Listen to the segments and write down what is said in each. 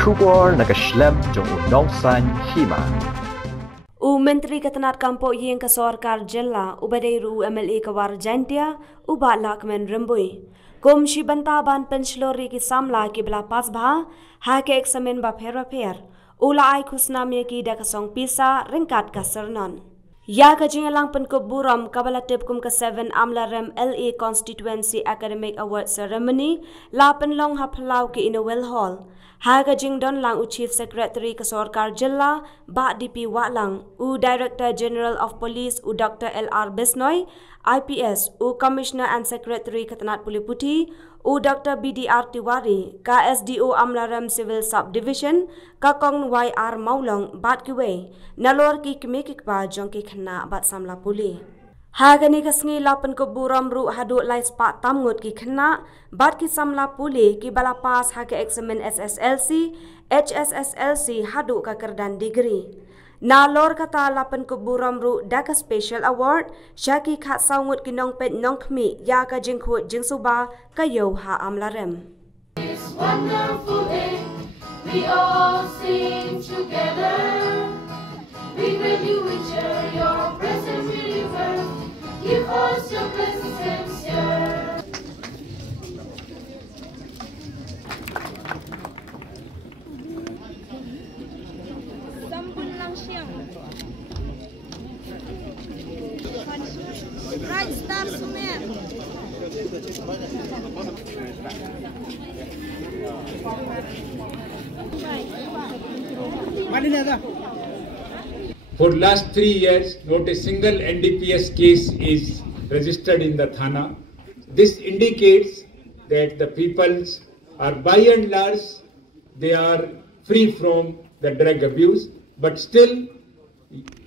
Kubor nakaslem jong unongsan hima. Menteri Ketenat Kampo yang ke Sorkar Jella Ubadairu MLA Kawar Jantia Uba Lakmen Rembui. Kum Shibantaban Penslori ki Samla ki Bela Pasbha Hake Examen ba Pher. Ula ai khusnamia ki da kasong pisa ringkat ka sernon. Ya ka jingalang penkuburam kabalatip kum ka 7 Amlarem LA Constituency Academic Award Ceremony la penlong haplau ki Inowel Hall. Ha ka jingdon lang u Chief Secretary ka Sorkar Jilla ba DP Walang u Director General of Police u Dr. LR Bisnoy IPS u Commissioner and Secretary Ketenat Puli Putih u Dr. BDR Tiwari ka SDO Amlarem Civil Subdivision ka Kong YR Maulong bat kiwe nalor ki kemikik ba jong ki khna bat samla puli. Hagani kasngi lapan ko buram ru hadu lai spa tamngut ki khna bat ki samla puli ki balapas hake examen SSLC HSSLC hadu ka kerdan degree. Nalor kata lapan ko buram ru daka special award syaki khat saungut ki nong pet nong khmi ya ka jingkhut jingsuba ka yo ha Amlarem. This wonderful day we all sing together. We greet you with cheer, your presence deliver. Give us your blessings and share. Sambun lang siyang. Bright Star Sumer. For last 3 years, not a single NDPS case is registered in the Thana. This indicates that the peoples are by and large, they are free from the drug abuse, but still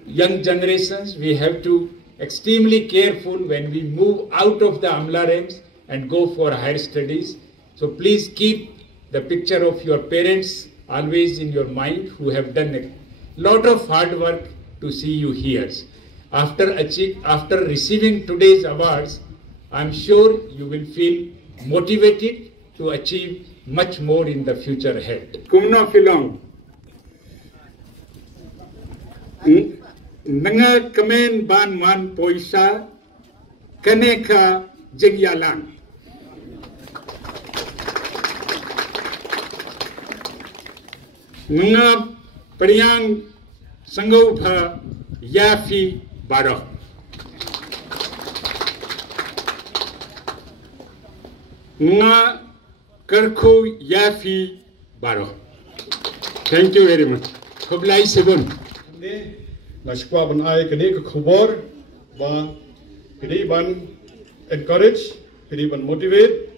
young generations, we have to extremely careful when we move out of the Amlarems and go for higher studies. So please keep the picture of your parents always in your mind who have done a lot of hard work to see you here. After receiving today's awards, I'm sure you will feel motivated to achieve much more in the future ahead. Kumna filong. Nanga kamen ban man poisa kaneka jengyalang. Nanga Priang Sangopha Yafi Baro. Nga Karko Yafi Baro. Thank you very much. Koblai Sebun. Nashkwa ban ai kene ko khobor ba kene ban encourage kene ban motivate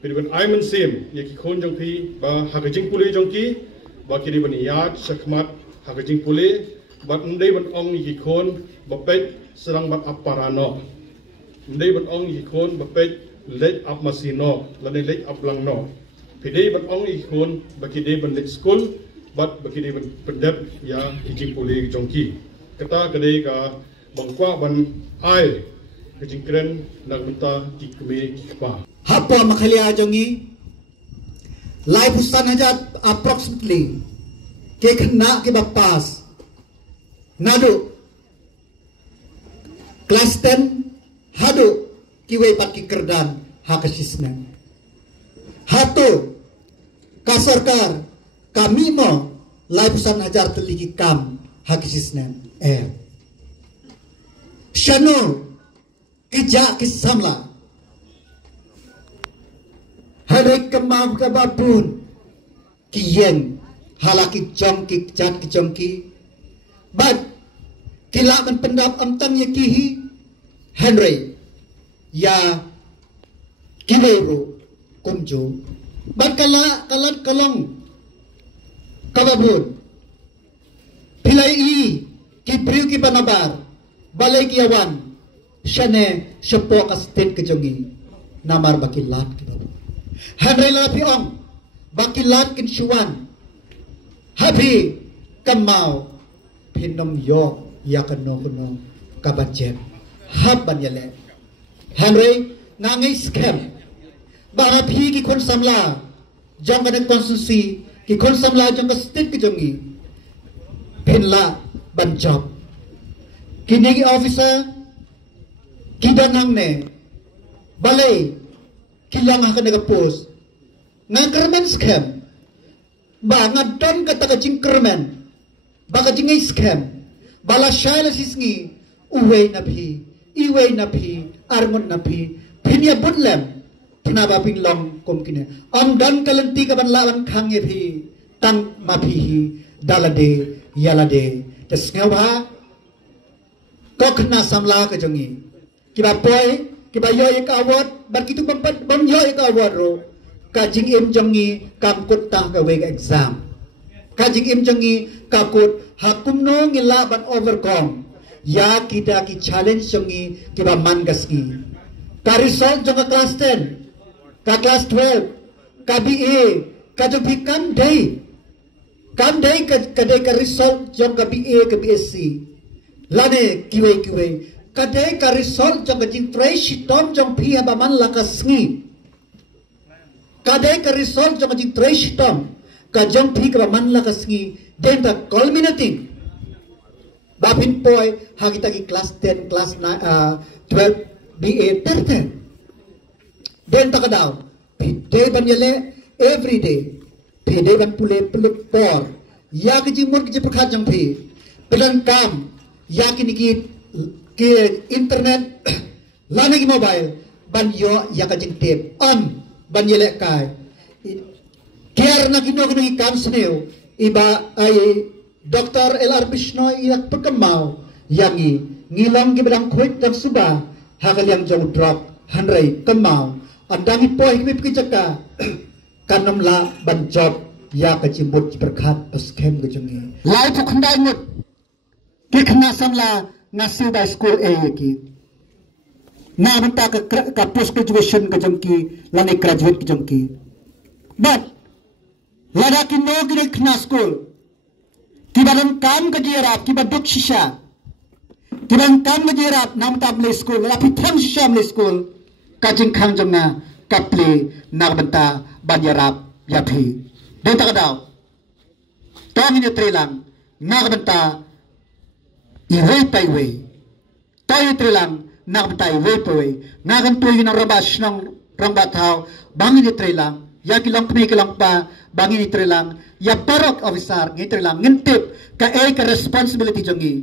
kene ban ai man sem yaki khon jong phi ba hakajing puli jong ki ba kene ban yat sakmat hakajing puli ba ndai ban ong yaki khon ba pet serang ban aparano ndai ban ong yaki khon ba pet lej ap masino lane lej ap lang no kene ban ong yaki khon ba kene ban lej school but bagi ban pendep ya kijing puli jong ki kata kedai ka bangkwa ban ai kijing kren nagmenta tikme kikpa hapa makhalia jongi life ustan hajat approximately ke khna ke bapas nadu class 10 hadu kiwe pat ki kerdan hakasisna hatu ka sarkar kami mo life ustan hajar teliki kam hakisisna Shano Kija Kisamla Hari kemam kabapun Kiyen Halaki jongki Jat kijongki Bad Kila man pendap amtang yakihi Henry Ya Kiweru Kumjo Bad kalat kalong Kababun Pilai Kipriu ki banabar Balay kiyawan Syane Syepo ka state kejongi Namar bakilat kita Henry lapi ong Bakilat kin syuan Habi Kamau Pinom yo Yakano kuno Kabajet Haban yale Henry Nangai scam Barapi ki kon samla Jong kanan konstitusi ki kon samla jong ka state ki jongi penla ban job kini ki officer ki danang ne balai kilang ha ka post nga kermen scam ba nga don ka ta jing kermen ba ka jing scam bala shaila sisngi uwe na phi armon na phi phinia butlem Kenapa pinglong kom kine? Dan kalenti ka ban lawan khang ye phi tang ma phi hi dalade yalade tes ngawha ko khna samla ka jongi kiba poi kiba yo ek award bar kitu bampat bam yo ek award ro ka jing em jongi kam kut ta ka we exam ka jing em jongi ka kut hakum no ngila ban overcome ya kita ki challenge jongi kiba man gaski ka result jonga class 10 ka class 12 ka BA ka jo bhi kam dei ka dei ka result jong ka BA ka BSc lane kiwe ka dei ka result jong ka jing trace tom jong phi ba man la ka sngi ka dei ka result jong ka jing trace tom ka jong phi ka man la ka sngi then the culminating ba pin poi ha kita ki class 10 class 12 BA 13 then takadaw day ban yele every day day ban pule peluk por ya ki jimur ki prakhat jang phi pedan kam ya ki internet lane ki mobile ban yo ya ka jing tip on ban yele kai care na ki no ki kam sneu iba ai Dr. LR Bisnoy yak pekemau yangi ngilong ki bedang khoit dang suba hakal yang jong drop hanrai kemau andangi poi ki pijaka kanam la ban job ya ka chimbut berkhat scam ke jongi lai pu khandai mut ki khna samla ngasi ba school ki na banta ka post graduation ke jongki lani graduate ke jongki but lada ki no ki khna school ki badan kam ke jera ki baduk shisha ki badan kam ke jera nam tab le school la pi thon shisha le school kajing khang jonga kapli nagbanta banyarap yapi den takadaw tong ini trilang nagbanta iwe paiwe toy trilang nagbanta iwe paiwe ngagan tuy na rabas ng rambataw bangin ni trilang yakilang kmikilang pa bangin ni trilang ya parok officer ni trilang ngintip ka ka responsibility jongi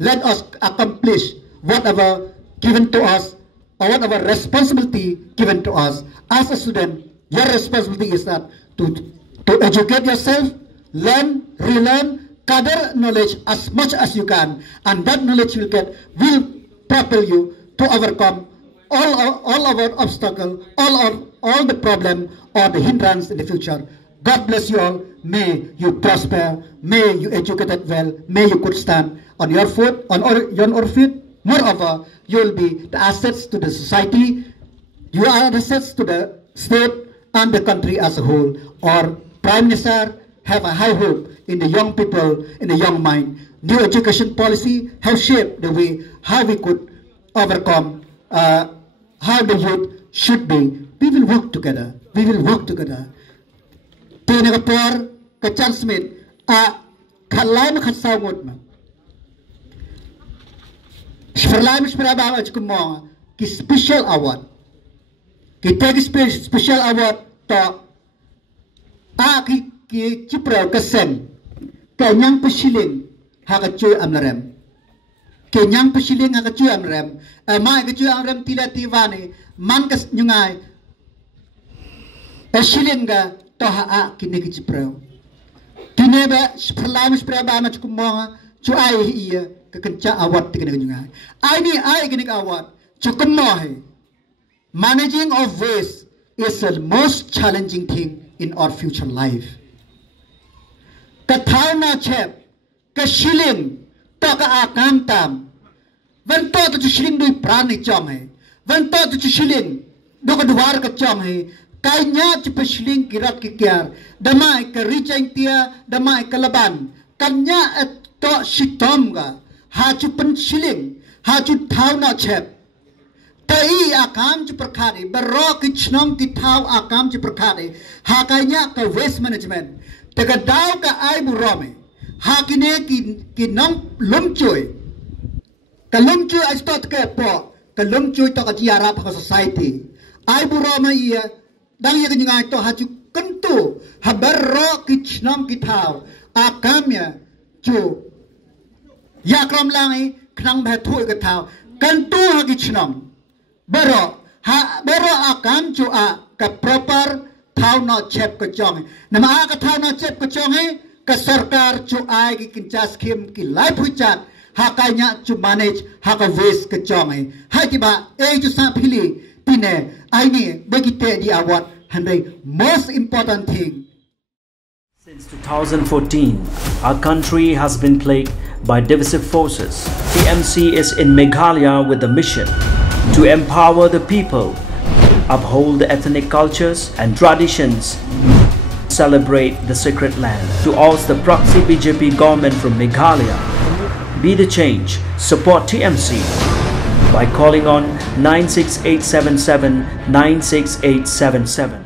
let us accomplish whatever given to us or whatever responsibility given to us as a student. Your responsibility is that to educate yourself, learn, relearn, gather knowledge as much as you can, and that knowledge will propel you to overcome all our obstacle, all the problem or the hindrance in the future. God bless you all. May you prosper. May you educate well. May you could stand on your foot, on your feet. Moreover, you will be the assets to the society. You are assets to the state and the country as a whole. Our Prime Minister have a high hope in the young people, in the young mind. New education policy have shaped the way how we could overcome how the youth should be. We will work together. We will work together. Tinagapur Kachan Smith kalaim khasawot ma. Shperlaim shperabang ajkumong ki special award. Ki take special award to ki chipra kasem kanyang pasiling hakachu amrem. Kanyang pasiling hakachu amrem. Ma hakachu amrem tila tivani man kas nyungai. Pasilinga to kini ki chipra. Tineba shperlaim shperabang ajkumong chu ai iya kekenca award tiga nyungai. Ai gini award cukup mohe. Managing of waste is the most challenging thing in our future life. Kathaw na chep, kashilin, to ka akam tam. Vanto to shilin dui prani chong hai. Vanto to shilin, do ka duwar ka chong hai. Kanya chupa shilin kirat ki kyar. Damai ka richang tia, damai ka laban. Kanya et to shitom ga. Ha chupan shilin, ha chu thaw na chep. Tei akam ju perkade, berok kichnong kitau akam ju perkade, hakanya ke waste management, tega dau ke ai burome, hakine ki nong lumcuy, ke lumcuy astot ke po, ke lumcuy to ke jiara ke society, ai burome ia, dang ia kenyang to haju kentu, ha berok kichnong kitau, akamnya ju, ya kram langi kenang betul ketau, kentu ha kichnong. Bero akan cua ke proper thau no chep ke chong. Nama ke thau no chep ke chong ke sarkar cua ki kinca skim ki life hujan hakanya cu manage haka waste ke chong. Hai tiba ju sa pili tine aini begite di awat handai most important thing. Since 2014, our country has been plagued by divisive forces. TMC is in Meghalaya with a mission to empower the people, uphold the ethnic cultures and traditions, celebrate the sacred land. To oust the proxy BJP government from Meghalaya, be the change, support TMC by calling on 96877 96877.